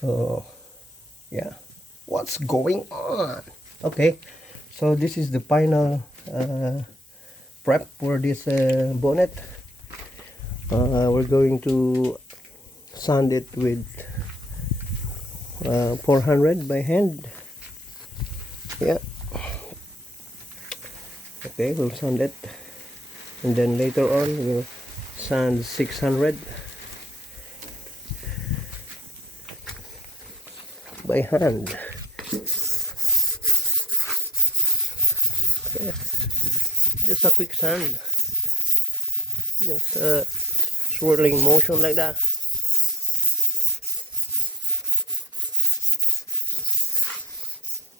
So yeah, what's going on? Okay, so this is the final prep for this bonnet. We're going to sand it with 400 by hand. Yeah, okay, we'll sand it, and then later on we'll sand 600 by hand. Okay, just a quick sand, just swirling motion like that.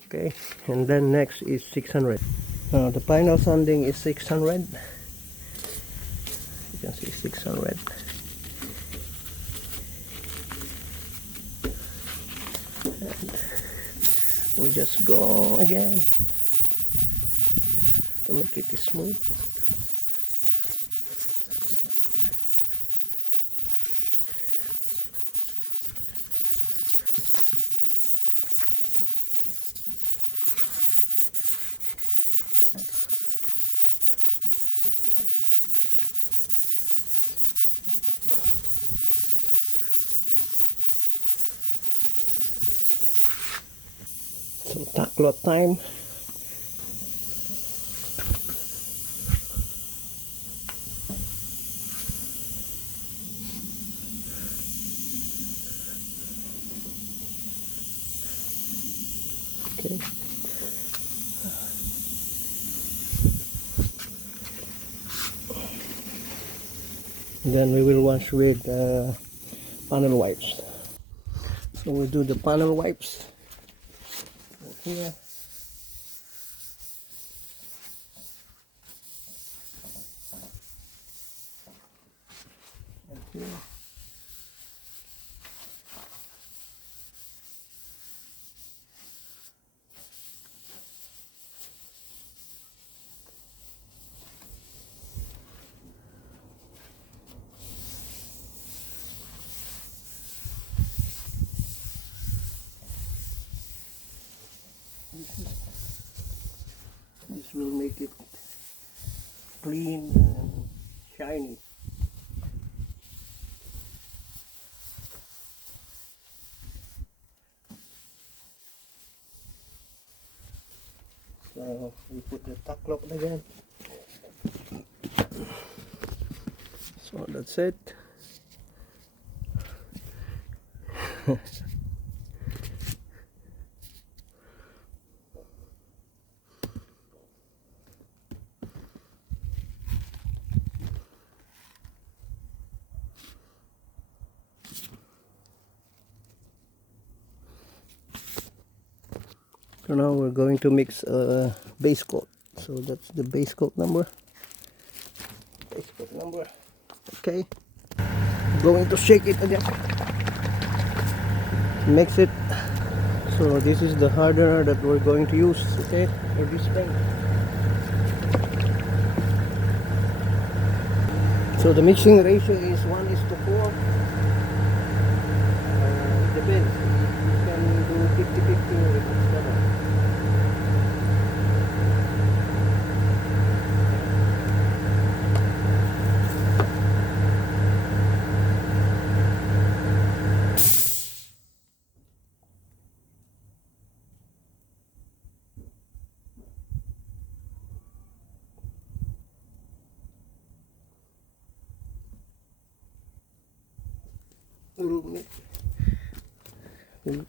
Okay, and then next is 600. The final sanding is 600. You can see 600. And we just go again to make it smooth. So tack lot time. Okay. Then we will wash with panel wipes. So we do the panel wipes here. And here. This will make it clean and shiny. So we put the tack lock again. So that's it. So now we're going to mix base coat. So that's the base coat number. Base coat number. Okay. Going to shake it again. Mix it. So this is the hardener that we're going to use, okay, for this paint. So the mixing ratio is 1:4. It depends. You can do 50-50 or it's better.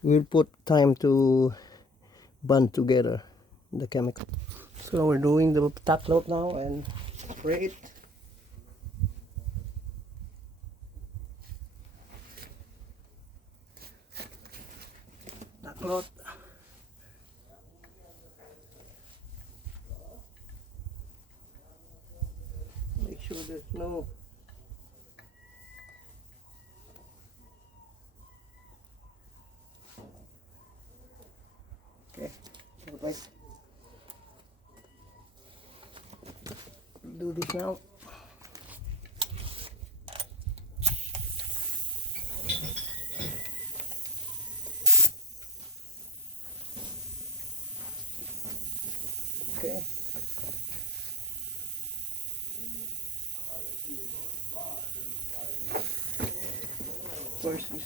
We'll put time to bond together the chemical. So we're doing the tack load now and spray it. Tack load. Make sure there's no okay. So let's do this now.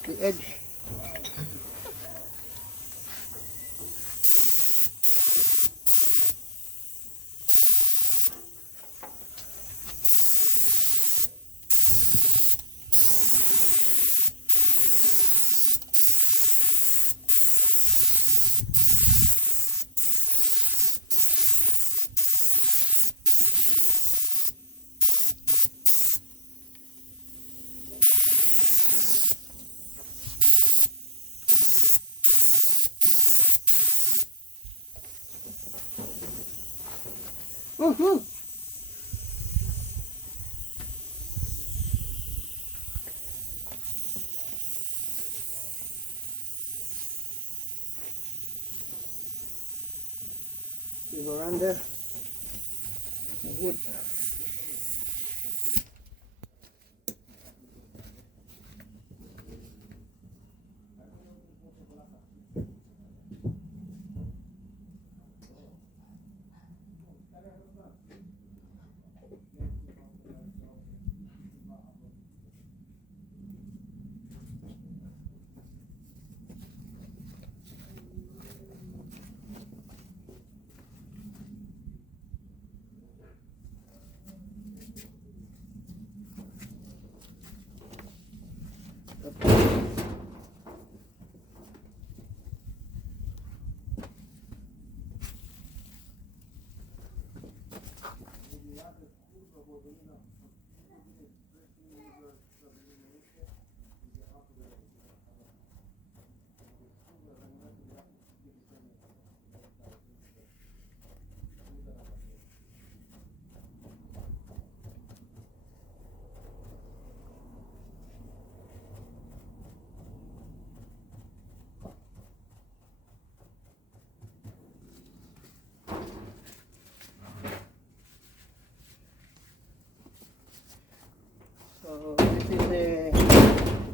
the edge. The veranda, the wood. So this is a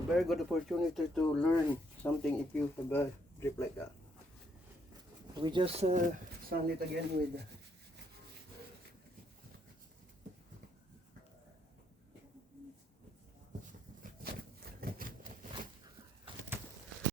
very good opportunity to learn something if you have a drip like that. We just sand it again with